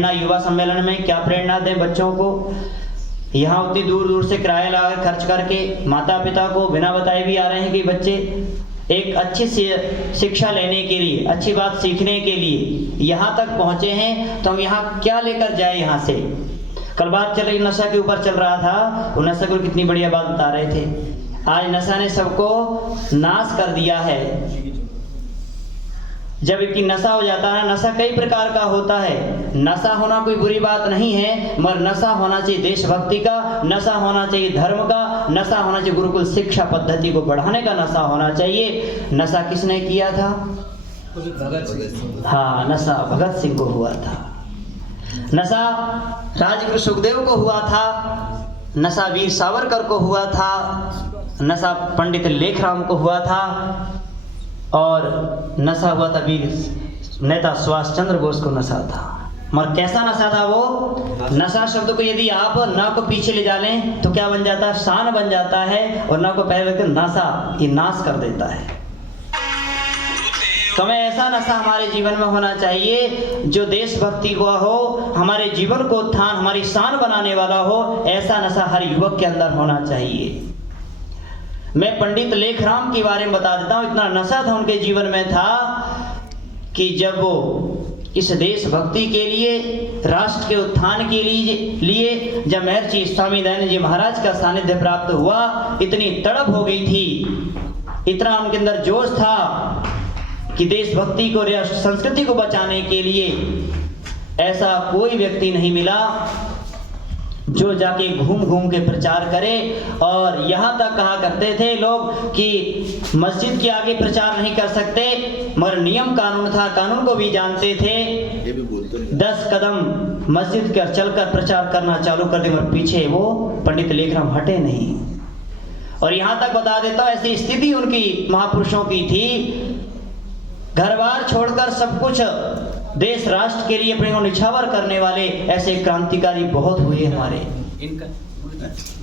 प्रेरणा युवा सम्मेलन में क्या प्रेरणा दें बच्चों को। यहाँ उतनी दूर दूर से किराया लगाकर खर्च करके माता पिता को बिना बताए भी आ रहे हैं कि बच्चे एक अच्छी शिक्षा लेने के लिए, अच्छी बात सीखने के लिए यहाँ तक पहुँचे हैं, तो हम यहाँ क्या लेकर जाए यहाँ से। कल बात चल रही नशा के ऊपर चल रहा था, वो नशा को कितनी बढ़िया बात बता रहे थे। आज नशा ने सबको नाश कर दिया है। जब कि नशा हो जाता है, नशा कई प्रकार का होता है। नशा होना कोई बुरी बात नहीं है, मगर नशा होना चाहिए देशभक्ति का, नशा होना चाहिए धर्म का, नशा होना चाहिए गुरुकुल शिक्षा पद्धति को बढ़ाने का नशा होना चाहिए। नशा किसने किया था? हाँ, नशा भगत सिंह को हुआ था, नशा राजगुरु सुखदेव को हुआ था, नशा वीर सावरकर को हुआ था, नशा पंडित लेखराम को हुआ था, और नशा हुआ था वीर नेता सुभाष चंद्र बोस को नशा था। मगर कैसा नशा था वो? नशा शब्द को यदि आप ना को पीछे ले डालें तो क्या बन जाता है? शान बन जाता है, और ना को पहले रखकर नशा ये नाश कर देता है। तो हमें ऐसा नशा हमारे जीवन में होना चाहिए जो देशभक्ति का हो, हमारे जीवन को उत्थान, हमारी शान बनाने वाला हो। ऐसा नशा हर युवक के अंदर होना चाहिए। मैं पंडित लेखराम के बारे में बता देता हूँ। इतना नशा था उनके जीवन में था कि जब वो इस देशभक्ति के लिए, राष्ट्र के उत्थान के लिए जब महर्षि स्वामी दयानंद जी महाराज का सानिध्य प्राप्त हुआ, इतनी तड़प हो गई थी, इतना उनके अंदर जोश था कि देशभक्ति को, संस्कृति को बचाने के लिए ऐसा कोई व्यक्ति नहीं मिला जो जाके घूम घूम के प्रचार करे। और यहाँ तक कहा करते थे लोग कि मस्जिद के आगे प्रचार नहीं कर सकते, मगर नियम कानून था, कानून को भी जानते थे। 10 कदम मस्जिद कर चलकर प्रचार करना चालू कर दे, मगर पीछे वो पंडित लेखराम हटे नहीं। और यहाँ तक बता देता हूँ, ऐसी स्थिति उनकी महापुरुषों की थी, घर बार छोड़कर सब कुछ देश राष्ट्र के लिए अपने को निछावर करने वाले ऐसे क्रांतिकारी बहुत हुए हमारे।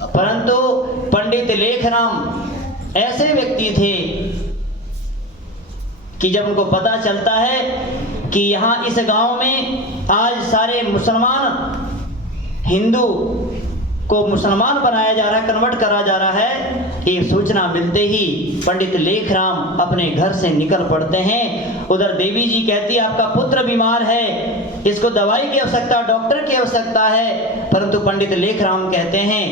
परंतु पंडित लेखराम ऐसे व्यक्ति थे कि जब उनको पता चलता है कि यहाँ इस गांव में आज सारे मुसलमान, हिंदू को मुसलमान बनाया जा रहा है, कन्वर्ट करा जा रहा है, ये सूचना मिलते ही पंडित लेखराम अपने घर से निकल पड़ते हैं। उधर देवी जी कहती है आपका पुत्र बीमार है, इसको दवाई की आवश्यकता, डॉक्टर की आवश्यकता है। परंतु पंडित लेखराम कहते हैं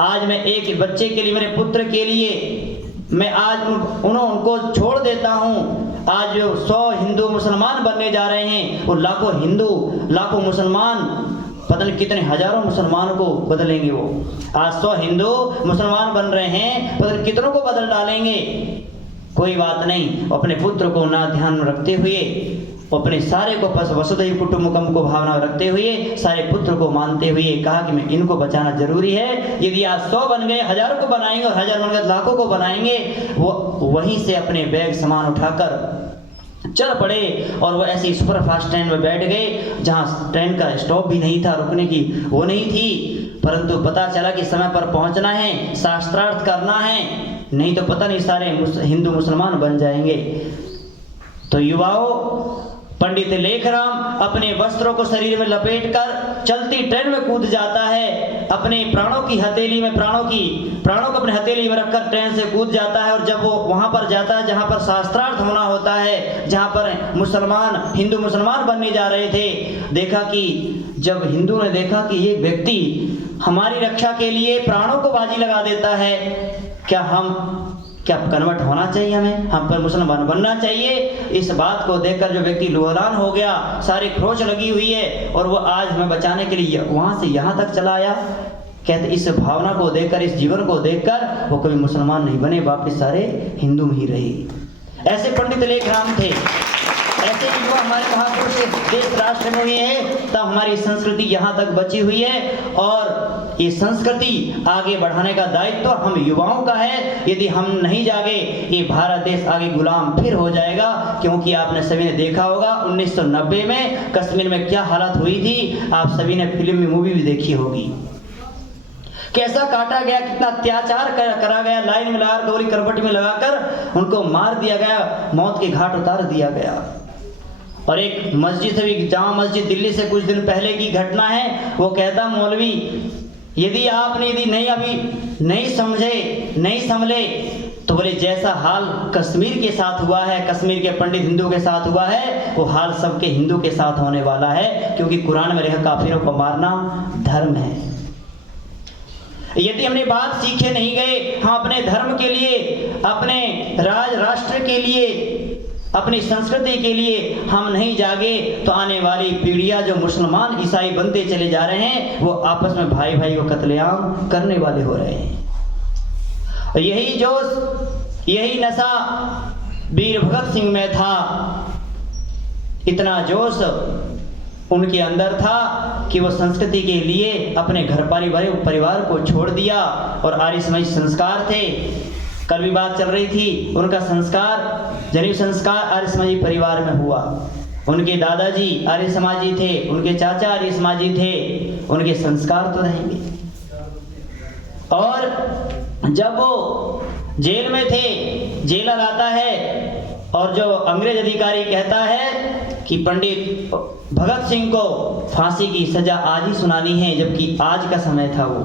आज मैं एक बच्चे के लिए, मेरे पुत्र के लिए मैं आज उनको छोड़ देता हूँ। आज 100 हिंदू मुसलमान बनने जा रहे हैं, वो लाखों हिंदू, लाखों मुसलमान, पता नहीं कितने हजारों मुसलमानों को बदलेंगे। वो आज 100 हिंदू मुसलमान बन रहे हैं, पता नहीं कितनों को बदल डालेंगे। कोई बात नहीं, अपने पुत्र को ना ध्यान में रखते हुए, अपने सारे को वसुधैव कुटुंबकम को भावना रखते हुए, सारे पुत्र को मानते हुए कहा कि मैं इनको बचाना जरूरी है। यदि आज 100 बन गए, हजारों को बनाएंगे, और 1000 बन गए लाखों को बनाएंगे। वो वहीं से अपने बैग सामान उठाकर चल पड़े, और वो ऐसी सुपर फास्ट ट्रेन में बैठ गए जहाँ ट्रेन का स्टॉप भी नहीं था, रुकने की वो नहीं थी। परंतु पता चला कि समय पर पहुंचना है, शास्त्रार्थ करना है, नहीं तो पता नहीं सारे हिंदू मुसलमान बन जाएंगे। तो युवाओं, पंडित लेखराम अपने वस्त्रों को शरीर में लपेटकर चलती ट्रेन में कूद जाता है, अपने प्राणों की हथेली में, प्राणों को अपने हथेली में रखकर ट्रेन से कूद जाता है। और जब वो वहां पर जाता है जहां पर शास्त्रार्थ होना होता है, जहां पर हिंदू मुसलमान बनने जा रहे थे, देखा कि जब हिंदू ने देखा कि ये व्यक्ति हमारी रक्षा के लिए प्राणों को बाजी लगा देता है, क्या कन्वर्ट होना चाहिए, हमें हम पर मुसलमान बनना चाहिए। इस बात को देखकर जो व्यक्ति लुहरान हो गया, सारी खरोच लगी हुई है, और वो आज हमें बचाने के लिए वहां से यहाँ तक चला आया। कहते इस भावना को देखकर, इस जीवन को देखकर वो कभी मुसलमान नहीं बने, वापिस सारे हिंदू में ही रहे। ऐसे पंडित लेखराम थे, ऐसे युवा हमारे महापुरुष देश राष्ट्र में हुए हैं, तब हमारी संस्कृति यहाँ तक बची हुई है। और ये संस्कृति आगे बढ़ाने का दायित्व हम युवाओं का है। यदि हम नहीं जागे, ये भारत देश आगे गुलाम फिर हो जाएगा। क्योंकि आपने सभी ने देखा होगा 1990 में कश्मीर में क्या हालत हुई थी, आप सभी ने फिल्म में मूवी भी देखी होगी। कैसा काटा गया, कितना अत्याचार करा गया, लाइन में लगाकर, गोली करबट में लगाकर उनको मार दिया गया, मौत के घाट उतार दिया गया। और एक मस्जिद से भी, जामा मस्जिद दिल्ली से कुछ दिन पहले की घटना है, वो कहता मौलवी यदि आपने यदि नहीं अभी नहीं समझे, नहीं संभले, तो बोले जैसा हाल कश्मीर के साथ हुआ है, कश्मीर के पंडित हिंदू के साथ हुआ है, वो हाल सबके हिंदू के साथ होने वाला है, क्योंकि कुरान में रहा काफिरों को मारना धर्म है। यदि हमने बात सीखे नहीं गए, हम अपने धर्म के लिए, अपने राष्ट्र के लिए, अपनी संस्कृति के लिए हम नहीं जागे, तो आने वाली पीढ़ियां जो मुसलमान ईसाई बनते चले जा रहे हैं, वो आपस में भाई भाई को कत्लेआम करने वाले हो रहे हैं। यही जोश, यही नशा वीर भगत सिंह में था। इतना जोश उनके अंदर था कि वो संस्कृति के लिए अपने घर परिवार को छोड़ दिया। और आर्य समाजी संस्कार थे, कल भी बात चल रही थी, उनका संस्कार, जनेऊ संस्कार आर्य समाजी परिवार में हुआ। उनके दादाजी आर्य समाजी थे, उनके चाचा आर्य समाजी थे, उनके संस्कार तो रहेंगे। और जब वो जेल में थे, जेलर आता है और जो अंग्रेज अधिकारी कहता है कि पंडित भगत सिंह को फांसी की सजा आज ही सुनानी है, जबकि आज का समय था, वो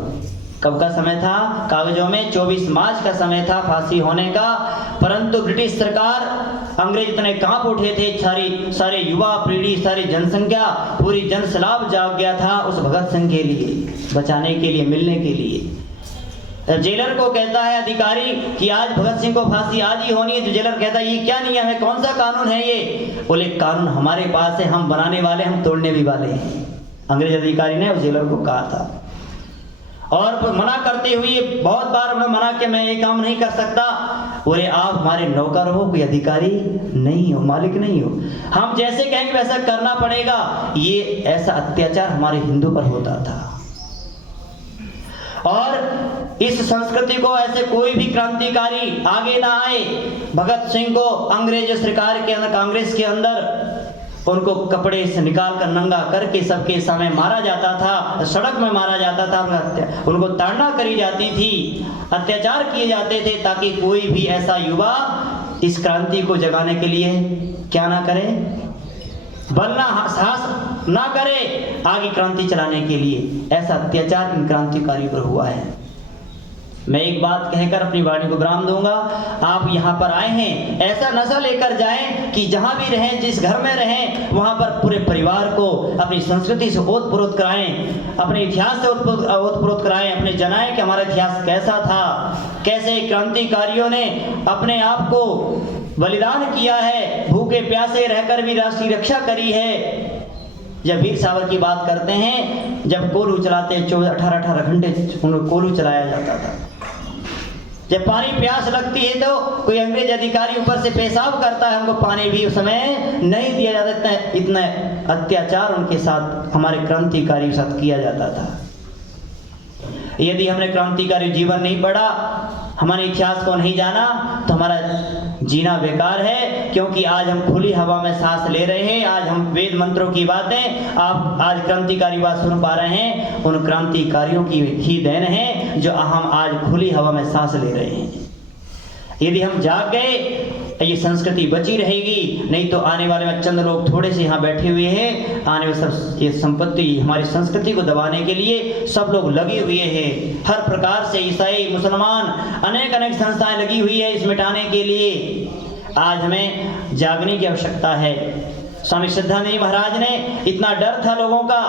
कब का समय था, कागजों में 24 मार्च का समय था फांसी होने का। परंतु ब्रिटिश सरकार, अंग्रेज इतने कांप उठे थे, सारे युवा पीढ़ी, सारी जनसंख्या, पूरी जनसैलाब जाग गया था उस भगत सिंह के लिए, बचाने के लिए, मिलने के लिए। जेलर को कहता है अधिकारी कि आज भगत सिंह को फांसी आज ही होनी है। तो जेलर कहता है ये क्या नियम है, कौन सा कानून है ये? बोले कानून हमारे पास है, हम बनाने वाले, हम तोड़ने भी वाले हैं। अंग्रेज अधिकारी ने उस जेलर को कहा था। और मना करते हुए बहुत बार उन्होंने मना कि मैं ये काम नहीं कर सकता। बोले आप हमारे नौकर हो, कोई अधिकारी नहीं हो, मालिक नहीं हो, हम जैसे कहेंगे वैसा करना पड़ेगा। ये ऐसा अत्याचार हमारे हिंदू पर होता था। और इस संस्कृति को ऐसे कोई भी क्रांतिकारी आगे ना आए। भगत सिंह को अंग्रेज सरकार के अंदर, कांग्रेस के अंदर उनको कपड़े से निकाल कर नंगा करके सबके सामने मारा जाता था, सड़क में मारा जाता था, उनको ताड़ना करी जाती थी, अत्याचार किए जाते थे, ताकि कोई भी ऐसा युवा इस क्रांति को जगाने के लिए क्या ना करे, बलना साहस ना करे आगे क्रांति चलाने के लिए। ऐसा अत्याचार इन क्रांतिकारी पर हुआ है। मैं एक बात कहकर अपनी वाणी को विराम दूंगा। आप यहाँ पर आए हैं, ऐसा नशा लेकर जाएं कि जहाँ भी रहें, जिस घर में रहें, वहाँ पर पूरे परिवार को अपनी संस्कृति से ओतप्रोत कराएं, अपने इतिहास से ओतप्रोत कराएं, अपने जनाएं कि हमारा इतिहास कैसा था, कैसे क्रांतिकारियों ने अपने आप को बलिदान किया है, भूखे प्यासे रहकर भी राष्ट्र की रक्षा करी है। जब वीर सावर की बात करते हैं, जब कोलू चलाते 18-18 घंटे उनको कोलू चलाया जाता था। जब पानी प्यास लगती है तो कोई अंग्रेज अधिकारी ऊपर से पेशाब करता है, हमको पानी भी उस समय नहीं दिया जाता। इतना अत्याचार उनके साथ, हमारे क्रांतिकारी के साथ किया जाता था। यदि हमने क्रांतिकारी जीवन नहीं पढ़ा, हमारे इतिहास को नहीं जाना, तो हमारा जीना बेकार है। क्योंकि आज हम खुली हवा में सांस ले रहे हैं, आज हम वेद मंत्रों की बातें आप आज क्रांतिकारी बात सुन पा रहे हैं, उन क्रांतिकारियों की ही देन है जो हम आज खुली हवा में सांस ले रहे हैं। यदि हम जाग गए ये संस्कृति बची रहेगी, नहीं तो आने वाले में चंद लोग थोड़े से यहाँ बैठे हुए हैं, आने वाले सब ये संपत्ति हमारी संस्कृति को दबाने के लिए सब लोग लगे हुए हैं। हर प्रकार से ईसाई, मुसलमान, अनेक अनेक संस्थाएं लगी हुई है इस मिटाने के लिए। आज हमें जागने की आवश्यकता है। स्वामी श्रद्धानंद महाराज ने, इतना डर था लोगों का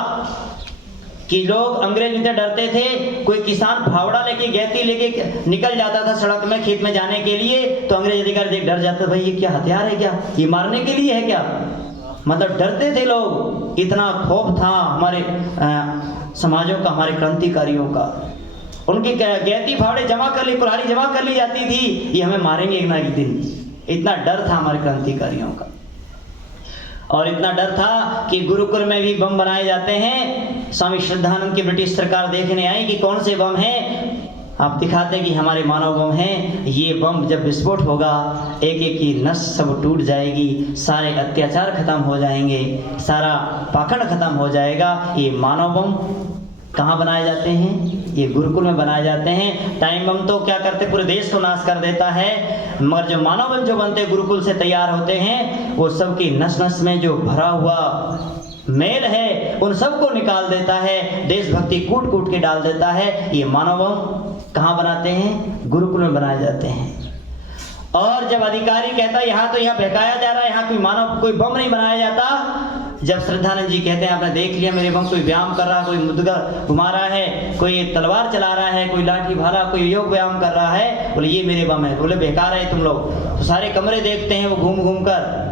कि लोग अंग्रेज इतने डरते थे, कोई किसान फावड़ा लेके, गैती लेके निकल जाता था सड़क में खेत में जाने के लिए, तो अंग्रेज अधिकारी देख डर जाता, भाई ये क्या हथियार है, क्या ये मारने के लिए है क्या? मतलब डरते थे लोग, इतना खौफ था हमारे समाजों का, हमारे क्रांतिकारियों का। उनकी गैती फावड़े जमा कर ली, कुल्हाड़ी जमा कर ली जाती थी, ये हमें मारेंगे एक ना एक दिन। इतना डर था हमारे क्रांतिकारियों का। और इतना डर था कि गुरुकुल में भी बम बनाए जाते हैं। स्वामी श्रद्धानंद की ब्रिटिश सरकार देखने आई कि कौन से बम हैं। आप दिखाते कि हमारे मानव बम हैं। ये बम जब विस्फोट होगा, एक एक की नस सब टूट जाएगी, सारे अत्याचार खत्म हो जाएंगे, सारा पाखंड खत्म हो जाएगा। ये मानव बम कहाँ बनाए जाते हैं? ये गुरुकुल में बनाए जाते हैं। टाइम बम तो क्या करते, पूरे देश को नाश कर देता है, मगर जो मानव बम जो बनते गुरुकुल से तैयार होते हैं, वो सबकी नस नस में जो भरा हुआ मेल है उन सबको निकाल देता है, देशभक्ति कूट कूट के डाल देता है। ये मानव बम कहाँ बनाते हैं? गुरुकुल में बनाए जाते हैं। और जब अधिकारी कहता है यहाँ तो यहाँ बहकाया जा रहा है, यहाँ कोई बम नहीं बनाया जाता, जब श्रद्धानंद जी कहते हैं आपने देख लिया मेरे बम, कोई व्यायाम कर रहा है, कोई मुद्गा घुमा रहा है, कोई तलवार चला रहा है, कोई लाठी भाला, कोई योग व्यायाम कर रहा है, बोले ये मेरे बम है। बोले बेकार है तुम लोग। तो सारे कमरे देखते हैं वो घूम घूम कर,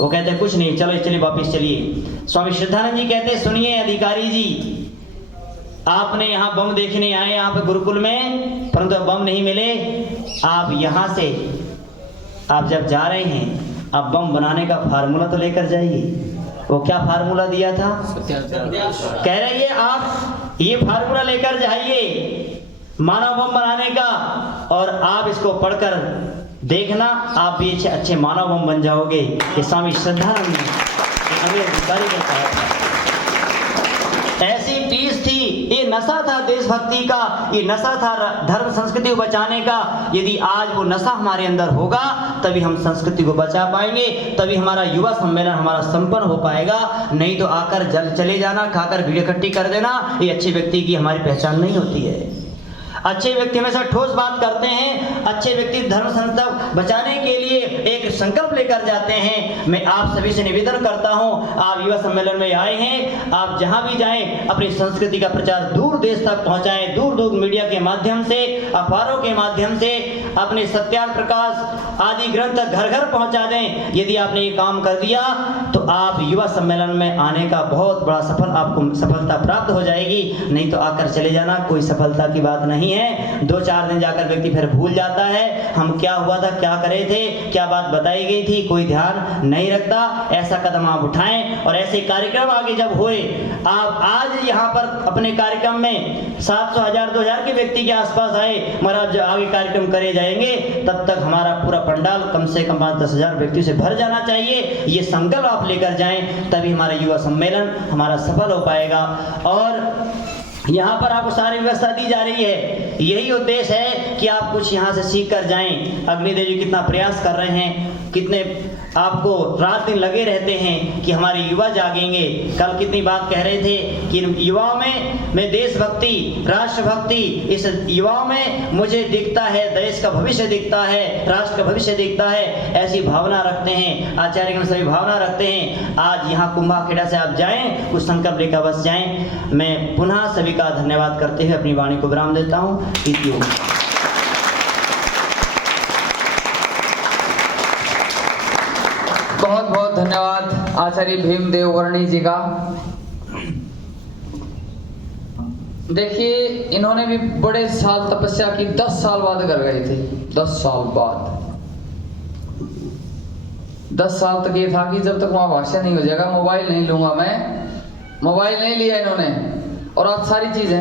वो कहते हैं कुछ नहीं, चलो चलिए वापिस चलिए। स्वामी श्रद्धानंद जी कहते हैं सुनिए अधिकारी जी, आपने यहाँ बम देखने आए यहाँ पे गुरुकुल में, परंतु बम नहीं मिले। आप यहाँ से आप जब जा रहे हैं, आप बम बनाने का फार्मूला तो लेकर जाइए। वो क्या फार्मूला दिया था? कह रहे हैं आप ये फार्मूला लेकर जाइए मानव बम बनाने का, और आप इसको पढ़कर देखना, आप भी अच्छे मानव बम बन जाओगे। ये स्वामी श्रद्धानंद अधिकारी ने कहा था। ऐसी टीस थी, ये नशा था देशभक्ति का, ये नशा था धर्म संस्कृति को बचाने का। यदि आज वो नशा हमारे अंदर होगा तभी हम संस्कृति को बचा पाएंगे, तभी हमारा युवा सम्मेलन हमारा संपन्न हो पाएगा। नहीं तो आकर चले जाना, खाकर भीड़ इकट्ठी कर देना, ये अच्छे व्यक्ति की हमारी पहचान नहीं होती है। अच्छे व्यक्ति हमेशा ठोस बात करते हैं, अच्छे व्यक्ति धर्म संस्था बचाने के लिए एक संकल्प लेकर जाते हैं। मैं आप सभी से निवेदन करता हूं, आप युवा सम्मेलन में आए हैं, आप जहां भी जाएं अपनी संस्कृति का प्रचार दूर देश तक पहुंचाएं, दूर दूर मीडिया के माध्यम से, अखबारों के माध्यम से, अपने सत्यार्थ प्रकाश आदि ग्रंथ घर घर पहुंचा दें। यदि आपने ये काम कर दिया तो आप युवा सम्मेलन में आने का बहुत बड़ा आपको सफलता प्राप्त हो जाएगी। नहीं तो आकर चले जाना कोई सफलता की बात नहीं है। 2-4 दिन जाकर व्यक्ति फिर भूल जाता है, हम क्या हुआ था, क्या करे थे, क्या बात बताई गई थी, कोई ध्यान नहीं रखता। ऐसा कदम आप उठाएं और ऐसे कार्यक्रम आगे जब हुए, आप आज यहाँ पर अपने कार्यक्रम में 700, 1000, 2000 के व्यक्ति के आसपास आए, मगर आप जब आगे कार्यक्रम करे जाएंगे तब तक हमारा पूरा पंडाल कम से कम 5-10 व्यक्तियों से भर जाना चाहिए। ये संकल्प आप लेकर जाएं, तभी हमारा युवा सम्मेलन हमारा सफल हो पाएगा। और यहाँ पर आपको सारी व्यवस्था दी जा रही है, यही उद्देश्य है कि आप कुछ यहाँ से सीख कर जाएं। अग्निदेव जी कितना प्रयास कर रहे हैं, कितने आपको रात दिन लगे रहते हैं कि हमारे युवा जागेंगे। कल कितनी बात कह रहे थे कि युवाओं में देशभक्ति, राष्ट्रभक्ति, इस युवाओं में मुझे दिखता है, देश का भविष्य दिखता है, राष्ट्र का भविष्य दिखता है, ऐसी भावना रखते हैं आचार्यगण, सभी भावना रखते हैं। आज यहाँ कुंभाखेड़ा से आप जाएं, कुछ संकल्प लेकर बस जाएं। मैं पुनः सभी का धन्यवाद करते हुए अपनी वाणी को विराम देता हूँ। बहुत बहुत धन्यवाद आचार्य भीमदेव वर्णी जी का। देखिए इन्होंने भी बड़े साल तपस्या की, 10 साल बाद घर गए थे। 10 साल बाद, 10 साल तक ये था कि जब तक वहां भाषा नहीं हो जाएगा मोबाइल नहीं लूंगा मैं। मोबाइल नहीं लिया इन्होंने, और आज सारी चीजें